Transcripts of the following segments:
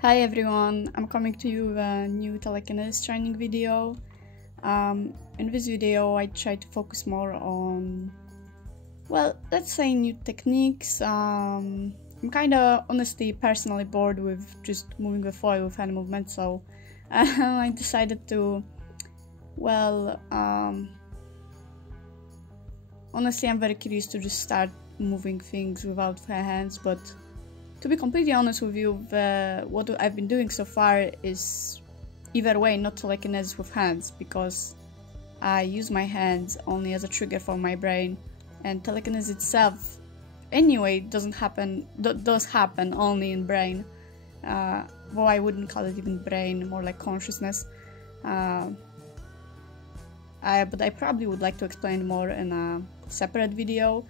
Hi everyone, I'm coming to you with a new telekinesis training video. In this video I try to focus more on, well, let's say new techniques. I'm kinda honestly personally bored with just moving the foil with hand movement, so I decided to, well, honestly I'm very curious to just start moving things without the hands, but to be completely honest with you, what I've been doing so far is either way not telekinesis with hands, because I use my hands only as a trigger for my brain, and telekinesis itself anyway does happen only in brain. Well, I wouldn't call it even brain, more like consciousness. But I probably would like to explain more in a separate video.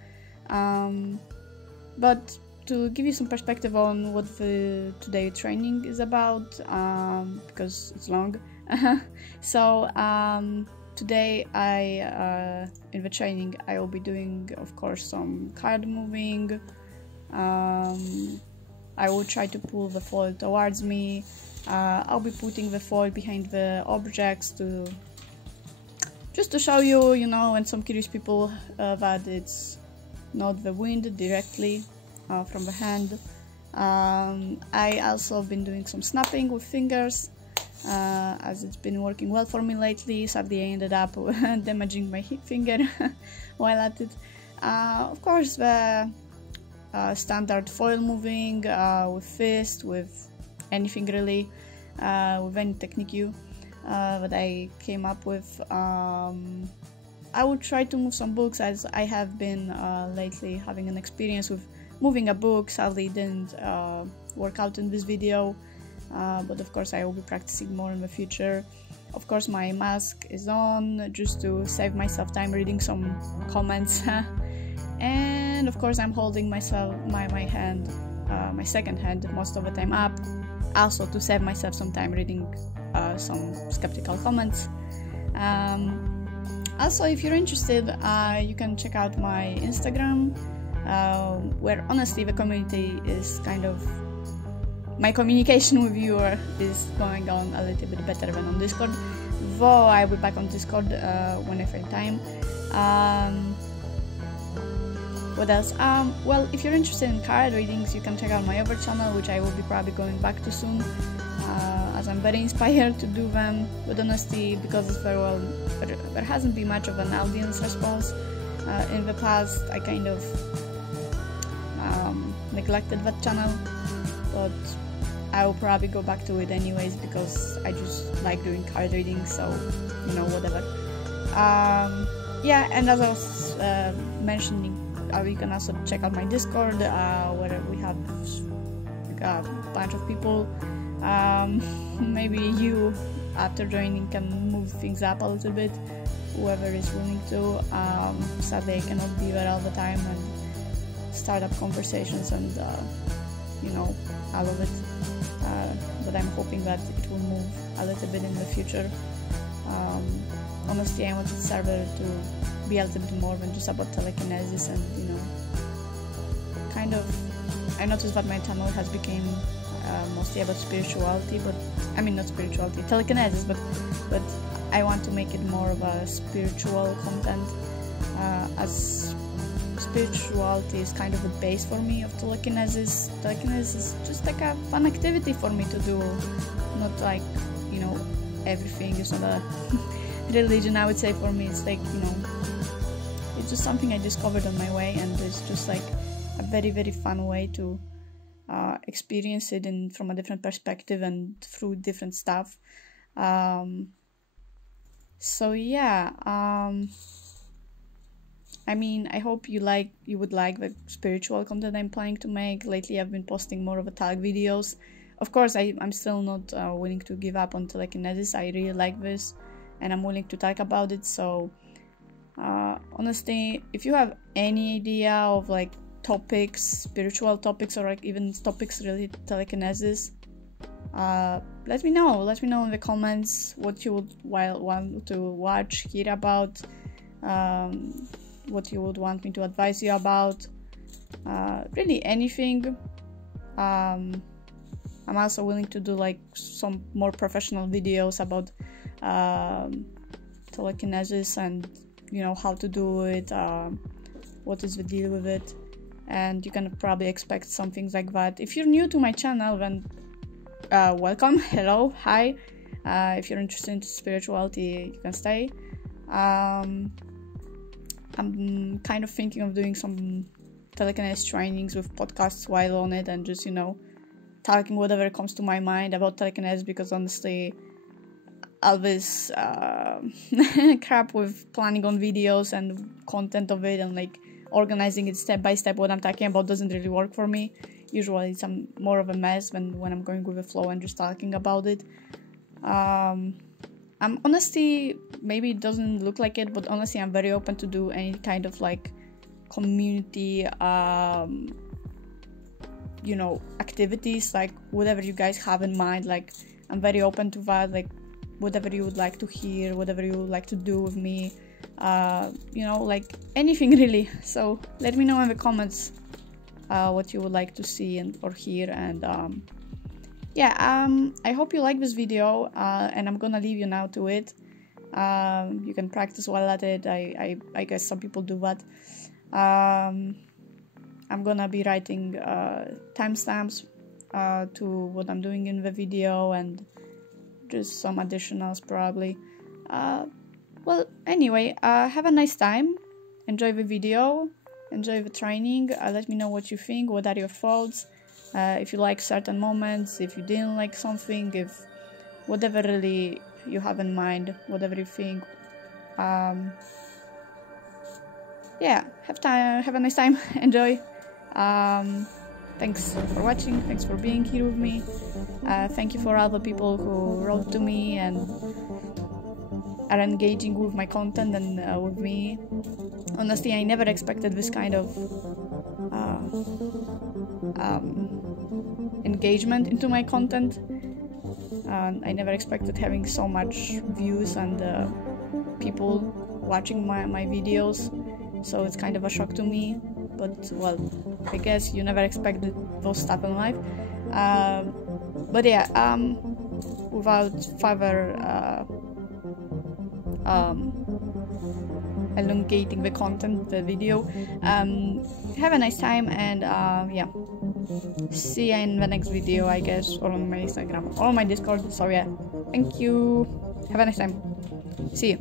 But to give you some perspective on what the today training is about, because it's long. So today in the training I will be doing, of course, some card moving. I will try to pull the foil towards me. I'll be putting the foil behind the objects just to show you, and some curious people, that it's not the wind directly from the hand. I also have been doing some snapping with fingers, as it's been working well for me lately. Sadly I ended up damaging my finger while at it. Of course, the standard foil moving with fist, with anything really, with any technique that I came up with. I would try to move some books, as I have been lately having an experience with moving a book. Sadly it didn't work out in this video, but of course I will be practicing more in the future. Of course my mask is on just to save myself time reading some comments. And of course I'm holding my hand, my second hand, most of the time up, also to save myself some time reading some skeptical comments. Also, if you're interested, you can check out my Instagram, where honestly the community is kind of, my communication with you is going on a little bit better than on Discord, though I'll be back on Discord when I find time. What else? Well, if you're interested in card readings, you can check out my other channel, which I will be probably going back to soon, as I'm very inspired to do them. But honestly, because it's very well, there hasn't been much of an audience response in the past, I kind of neglected that channel, but I will probably go back to it anyways, because I just like doing card readings, so whatever. Yeah, and as I was mentioning, you can also check out my Discord, where we have a bunch of people. Maybe you, after joining, can move things up a little bit, whoever is willing to. Sadly I cannot be there all the time and start up conversations and all of it, but I'm hoping that it will move a little bit in the future. Honestly, I want the server to be a little bit more than just about telekinesis, and kind of, I noticed that my channel has become mostly about spirituality, but I mean not spirituality, telekinesis, but I want to make it more of a spiritual content, as spirituality is kind of the base for me of telekinesis. Telekinesis is just like a fun activity for me to do, not like, everything is not a religion, I would say. For me it's like, it's just something I discovered on my way, and it's just like a very, very fun way to experience it from a different perspective and through different stuff. So yeah, I mean, I hope you would like the spiritual content I'm planning to make. Lately I've been posting more of a tag videos. Of course I'm still not willing to give up on telekinesis. I really like this and I'm willing to talk about it. So honestly, if you have any idea of like topics, spiritual topics, or like even topics related to telekinesis, let me know in the comments what you would want to watch, hear about, what you would want me to advise you about, really anything. I'm also willing to do like some more professional videos about telekinesis and, you know, how to do it, what is the deal with it, and you can probably expect some things like that. If you're new to my channel, then welcome, hello, hi. If you're interested in spirituality, you can stay. I'm kind of thinking of doing some telekinesis trainings with podcasts while on it, and just, you know, talking whatever comes to my mind about telekinesis, because honestly, all this crap with planning on videos and content of it and like organizing it step by step, what I'm talking about, doesn't really work for me. Usually it's more of a mess when I'm going with the flow and just talking about it. I'm honestly, maybe it doesn't look like it, but honestly I'm very open to do any kind of like community you know, activities, like whatever you guys have in mind. Like I'm very open to that, like whatever you would like to hear, whatever you would like to do with me, you know, like anything really. So let me know in the comments what you would like to see or hear, and yeah, I hope you like this video, and I'm gonna leave you now to it. You can practice well at it. I guess some people do that. I'm gonna be writing timestamps to what I'm doing in the video, and just some additionals probably. Well, anyway, have a nice time, enjoy the video, enjoy the training, let me know what you think, what are your thoughts, if you like certain moments, if you didn't like something, if whatever really you have in mind, whatever you think. Yeah, have a nice time, enjoy. Thanks for watching, thanks for being here with me. Thank you for all the people who wrote to me and are engaging with my content and with me. Honestly, I never expected this kind of engagement into my content. I never expected having so much views and people watching my videos, so it's kind of a shock to me. But well, I guess you never expected those stuff in life. But yeah, without further elongating the content, the video, have a nice time, and yeah, see you in the next video, I guess, or on my Instagram or on my Discord. So yeah, thank you, have a nice time, see you.